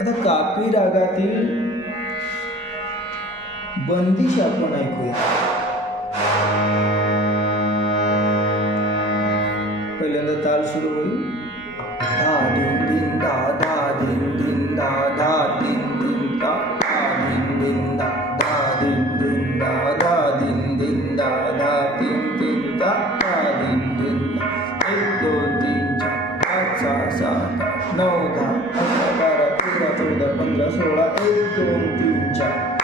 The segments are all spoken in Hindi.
आता काफी रागातील बंदिश आपण ऐकूया। पहिल्यांदा ताल सुरू होईल, धा दिन दिन धा धा दिन दिन धा धा दिन दिन धा धा दिन दिन धा धा दिन दिन धा धा दिन दिन धा धा दिन दिन धा धा दिन दिन। 1 2 3 4 5 6 7 8 9 10 11 12 13 14 15 16 1 2 3 4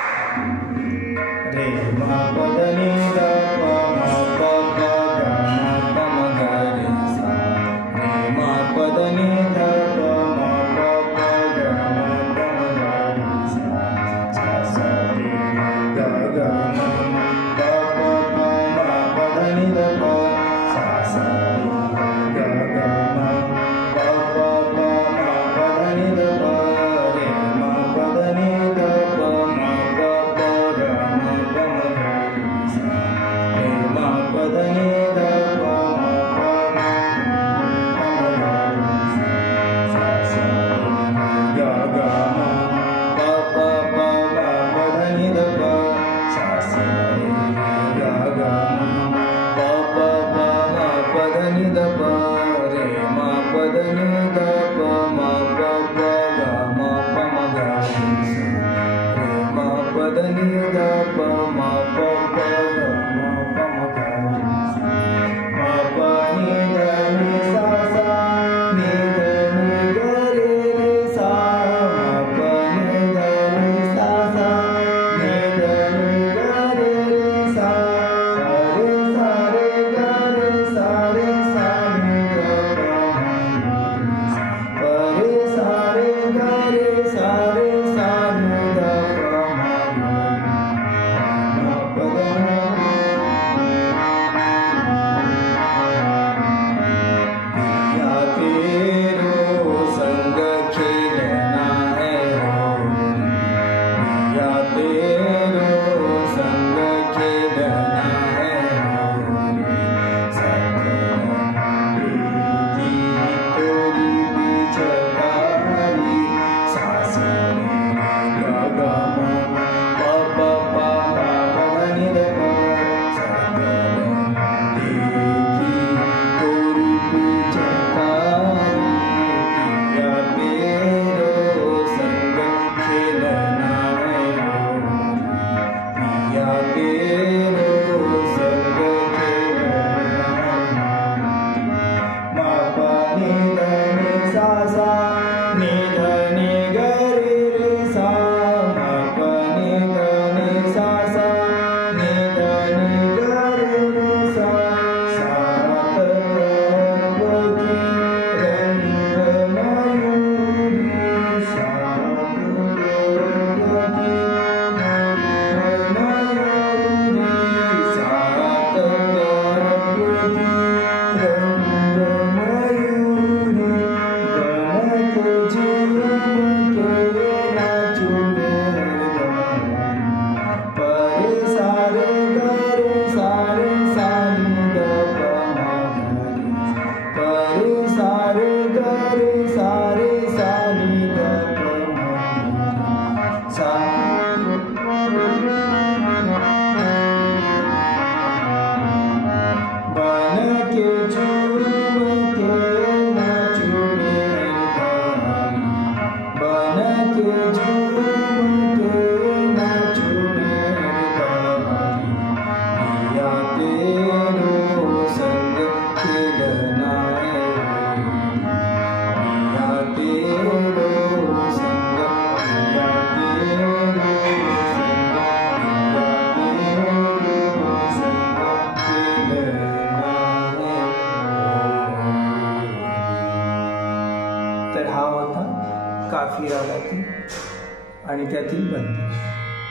रे मा प ध नि ध प म प प ग म प म ग रे सा रे मा प ध नि ध प म प प ग म प म ग रे सा सा सा रे ग ग म प प प म प ध नि ध प सा सा रे ग ग म प प प म प ध नि ध प रे मा प ध नि ध प म प प ग म प म ग रे सा रे मा प ध नि ध प म प म प म ग रे सा सा रे ग ग म प प प म प ध नि ध प सा सा रे ग ग म प प प म प ध नि ध प रे मा प ध नि ध प म प प ग म प म ग रे सा रे मा प ध नि ध प म प प ग म प म ग रे सा म प नि ध नि सा सा नि ध नि ग रे रे सा म प नि ध नि सा सा नि ध नि ग रे रे सा रे सा रे ग रे सा रे सा नि ध प म रे सा रे ग रे सा रे सा नि ध प म म प ध नि पिया तेरो संग खेलना है होली, पिया तेरो संग खेलना है होली, सपना प्रीति तोरी बिचकारी सास रे ग ग म प प प म प ध नि ध प सपना प्रीति तोरी बिचकारी पिया तेरो संग खेलना है होली, पिया तेरो संग खेलना है मा प नि ध नि सा सा नि ध नि ग रे रे सा मा प नि ध नि सा सा नि ध नि ग रे रे सा सात प्रभकी रंग मयूरी सात प्रभकी रंग मयूरी सात प्रभकी रंग मयूरी बन के झूम के नाचू रे हरदम परे सारे गरे सारे सानी द प म परे सारे गरे सारे सानी द प म सा बन के झूम के नाचू रे हरदम बन के झूम के नाचू रे हरदम पिया तेरो संग खेलना है होली, पिया तेरो संग पिया तेरो संग पिया तेरो संग खेलना है होली। तर हा होता काफी रागातील आणि त्यातील बंदिश।